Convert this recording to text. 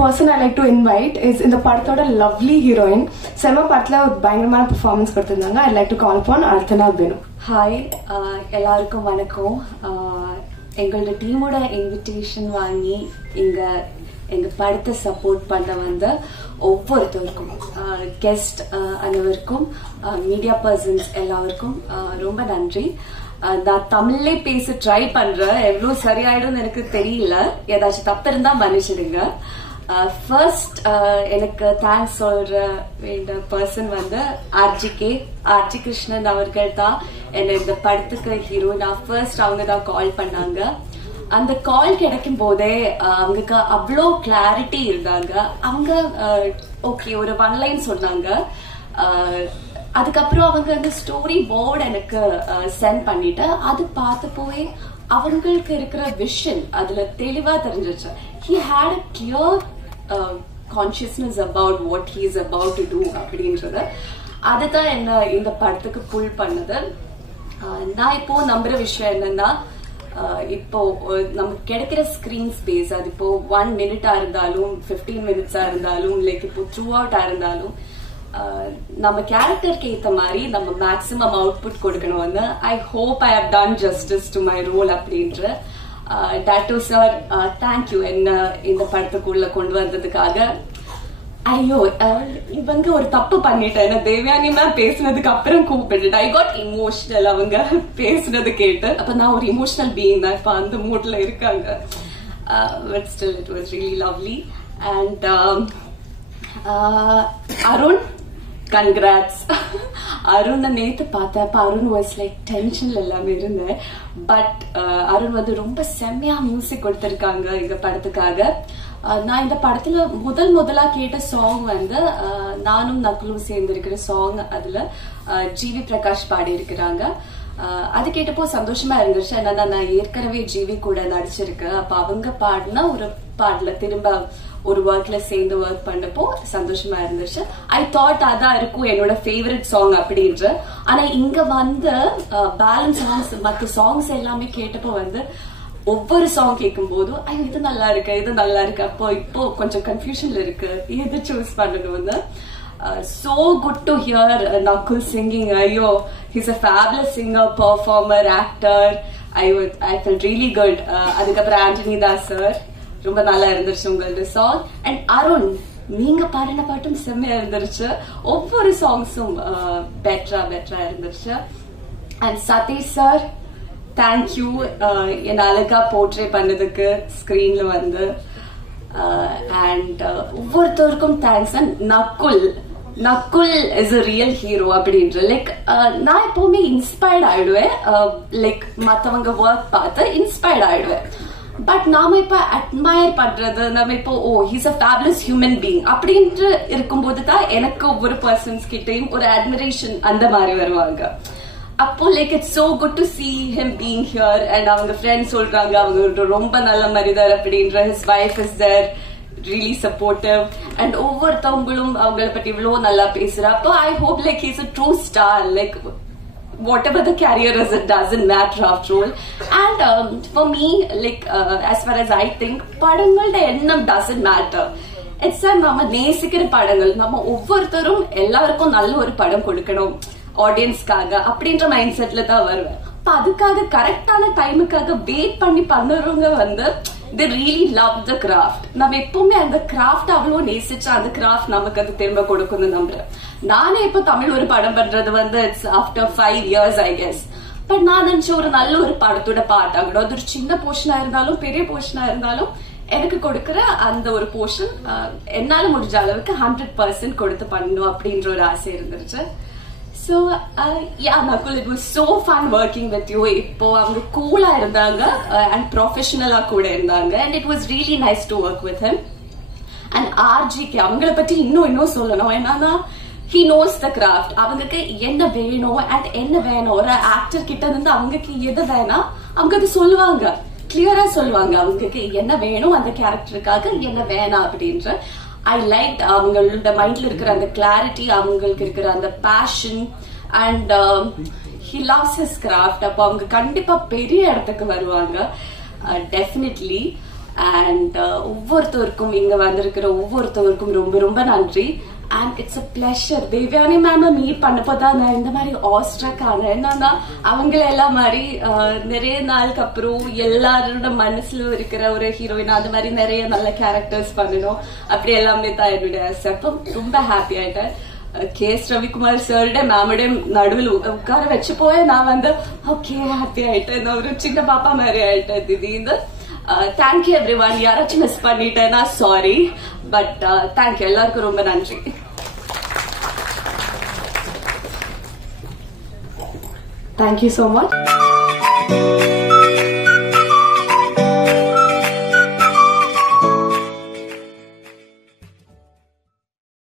person I like to invite is in the படத்தோட lovely heroine. செம படத்துல ஒரு பயங்கரமான performance கொடுத்திருந்தாங்க. I'd like to call upon Arthana Benu. Hi, எல்லாருக்கும் வணக்கம். எங்களோட டீமோட இன்விடேஷன் வாங்கி எங்க படத்தை சப்போர்ட் பண்ண வந்த ஒவ்வொருத்தருக்கும், கெஸ்ட் அனைவருக்கும், மீடியா பர்சன்ஸ் எல்லாருக்கும் ரொம்ப நன்றி. நான் தமிழ்ல பேச ட்ரை பண்றேன். எவ்வளவு சரியாயிடும் எனக்கு தெரியல. ஏதாச்சும் தப்பு இருந்தா மன்னிச்சிடுங்க. ஃபர்ஸ்ட் எனக்கு தேங்க்ஸ் சொல்ற வேண்டிய பர்சன் வந்து ஆர்ஜி கிருஷ்ணன் அவர்கள் தான் என்ன இந்த படத்துக்கு ஹீரோ. நான் ஃபர்ஸ்ட் அவங்க தான் கால் பண்ணாங்க. அந்த கால் கிடைக்கும் போதே அவங்களுக்கு அவ்வளோ கிளாரிட்டி இருந்தாங்க. அவங்க ஓகே ஒரு ஒன் லைன் சொன்னாங்க. அதுக்கப்புறம் அவங்க அந்த ஸ்டோரி போர்டு எனக்கு சென்ட் பண்ணிட்டு அது பார்த்து போய் அவங்களுக்கு இருக்கிற விஷன் அதுல தெளிவா தெரிஞ்சிச்சு. He had a clear consciousness about what he is about to do அப்படின்றது. அதுதான் என்ன இந்த படத்துக்கு புல் பண்ணது. நான் இப்போ நம்புற விஷயம் என்னன்னா, இப்போ நமக்கு கிடைக்கிற ஸ்கிரீன் ஸ்பேஸ் அது இப்போ 1 minute இருந்தாலும் 15 minutes இருந்தாலும் லைக் இப்போ த்ரூ அவுட்டா இருந்தாலும் நம்ம கேரக்டருக்கு ஏத்த மாதிரி நம்ம மேக்ஸிமம் அவுட்புட் கொடுக்கணும்னு I hope I have done justice to my role அப்படின்ற. டாட்டோ சார் தேங்க்யூ என்ன இந்த படத்துக்குள்ள கொண்டு வந்ததுக்காக. ஐயோ இவங்க ஒரு தப்பு பண்ணிட்டேன். தேவயானி மேம் பேசினதுக்கு அப்புறம் கூப்பிட்டு ஐ காட் இமோஷனல் அவங்க பேசுனது கேட்டு. அப்ப நான் ஒரு இமோஷனல் பீயிங் தான். இப்ப அந்த மூட்ல இருக்காங்க. But still it was really lovely. And Arun, congrats. Arun நேத்து பார்த்தேன். அருண் வாஸ் லைக் டென்ஷன்ல எல்லாமே இருந்தேன். பட் அருண் வந்து ரொம்ப செம்மையா மியூசிக் கொடுத்திருக்காங்க எங்க படத்துக்காக. நான் இந்த படத்துல முதலா கேட்ட சாங் வந்து நானும் நக்குலும் சேர்ந்து இருக்கிற சாங். அதுல ஜிவி பிரகாஷ் பாடி இருக்கிறாங்க. அது கேட்டப்போ சந்தோஷமா இருந்துச்சு. என்னன்னா நான் ஏற்கனவே ஜிவி கூட நடிச்சிருக்கேன். அப்ப அவங்க பாடினா ஒரு பாடல திரும்ப ஒரு ஒர்க்ல சேர்ந்து ஒர்க் பண்ணப்போ சந்தோஷமா இருந்துச்சு. ஐ தாட் அதான் இருக்கும் என்னோட ஃபேவரட் சாங் அப்படின்ற. ஆனா இங்க வந்து பேலன்ஸ் சாங்ஸ் மற்ற சாங்ஸ் எல்லாமே கேட்டப்போ வந்து ஒவ்வொரு சாங் கேட்கும் போதும் ஐயோ இது நல்லா இருக்கு. அப்போ இப்போ கொஞ்சம் கன்ஃபியூஷன்ல இருக்கு எது சூஸ் பண்ணணும்னு. So good to hear Nakul singing. Ayyo, he's a fabulous singer, performer, actor. I felt really good. அதுக்கப்புறம் ஆண்டனி தாஸ் சார் ரொம்ப நல்லா இருந்துச்சு உங்களோட சாங். அண்ட் அருண் நீங்க பாடின பாட்டும் செம்மையா இருந்துருச்சு. ஒவ்வொரு சாங்ஸும் பெட்டரா இருந்துச்சு. அண்ட் சதீஷ் சார் தேங்க்யூ என்ன அழகா போர்ட்ரே பண்ணதுக்கு ஸ்கிரீன்ல வந்து. அண்ட் ஒவ்வொருத்தருக்கும் thanks. And Nakul is a real hero அப்படின்ற. லைக் நான் எப்பவுமே இன்ஸ்பயர்ட் ஆயிடுவேன். லைக் மத்தவங்க ஒர்க் பார்த்து இன்ஸ்பயர்ட் ஆயிடுவேன். பட் நாம இப்ப அட்மயர் பண்றது நம்ம இப்போ he's a fabulous human being அப்படின்ட்டு இருக்கும்போது தான் எனக்கு ஒவ்வொரு பர்சன்ஸ் கிட்டையும் ஒரு அட்மிரேஷன் அந்த மாதிரி வருவாங்க. அப்போ like it's so good to see him being here. And அவங்க ஃப்ரெண்ட்ஸ் சொல்றாங்க அவங்க ரொம்ப நல்ல மனிதர் அப்படின்ற. his wife is there really supportive. and ஒவ்வொருத்தவங்களும் அவங்கள பத்தி இவ்வளவு நல்லா பேசுறா. அப்போ I hope like he's a true star. like whatever the career is, it doesn't matter after all. And for me like as far as I think படங்களோட எண்ணம் doesn't matter. it's நம்ம நேசிக்கிற படங்கள் நம்ம ஒவ்வொருத்தரும் எல்லாருக்கும் நல்ல ஒரு படம் கொடுக்கணும் ஆடியன்ஸ்க்காக அப்படின்ற மைண்ட் செட்ல தான் வருவேன். அப்ப அதுக்காக கரெக்டான டைமுக்காக வெயிட் பண்ணி பண்ணுறவங்க வந்து they really love the craft. நம்ம எப்பவுமே அந்த கிராஃப்ட் அவ்வளவு நேசிச்சா அந்த கிராஃப்ட் நமக்கு அது திரும்ப கொடுக்கும்னு நம்புறேன். நானே இப்ப தமிழ் ஒரு படம் பண்றது வந்து it's after 5 years I guess. But நான் நினைச்ச ஒரு நல்ல ஒரு படத்தோட பாட்டாகணும். அது ஒரு சின்ன போர்ஷனா இருந்தாலும் பெரிய போர்ஷனா இருந்தாலும் எனக்கு கொடுக்கற அந்த ஒரு போர்ஷன் என்னால முடிஞ்ச அளவுக்கு 100% கொடுத்து பண்ணணும் அப்படின்ற ஒரு ஆசை இருந்துருச்சு. So yeah Nakul, it was so fun working with you. இப்போ அவங்க கூலா இருந்தாங்க and professional-ஆ கூட இருந்தாங்க. and it was really nice to work with him. and RGK அவங்கள பத்தி இன்னும் சொல்லணும். என்னன்னா he knows the craft. அவங்களுக்கு என்ன வேணும் and என்ன வேணும் ஒரு ஆக்டர் கிட்ட இருந்து அவங்களுக்கு எது வேணா அவங்க அது சொல்லுவாங்க. கிளியரா சொல்லுவாங்க அவங்களுக்கு என்ன வேணும் அந்த கேரக்டருக்காக என்ன வேணாம் அப்படின்ற. I liked அவங்களோட மைண்ட்ல இருக்கிற அந்த கிளாரிட்டி, அவங்களுக்கு இருக்கிற அந்த fashion. and he loves his craft. அப்ப அவங்க கண்டிப்பா பெரிய இடத்துக்கு வருவாங்க. definitely அண்ட் ஒவ்வொருத்தருக்கும் இங்க வந்திருக்கிற ஒவ்வொருத்தருக்கும் ரொம்ப ரொம்ப நன்றி. And it's a pleasure. Devayani ma'am meet பண்ணப்போதான் நான் இந்த மாதிரி ஆஸ்ட்ரக் ஆனேன். என்னன்னா அவங்கள எல்லாம் மாதிரி நிறைய நாளுக்கு அப்புறம் எல்லாரோட மனசுல இருக்கிற ஒரு ஹீரோயின் அந்த மாதிரி நிறைய நல்ல கேரக்டர்ஸ் பண்ணணும் அப்படி எல்லாமே தான் என்னுடைய ஆசை. அப்போ ரொம்ப ஹாப்பி ஆயிட்டேன். கேஎஸ் ரவிக்குமார் சாருடைய மேமுடைய நடுவில் உட்கார வச்சு போய் நான் வந்து ஓகே ஹாப்பி ஆயிட்டேன். ஒரு சின்ன பாப்பா மாதிரி ஆயிட்டேன் திடீர்னு. Thank you every one. யாராச்சும் மிஸ் பண்ணிட்டேன்னா சாரி, பட் தேங்க்யூ எல்லாருக்கும் ரொம்ப நன்றி. Thank you so much.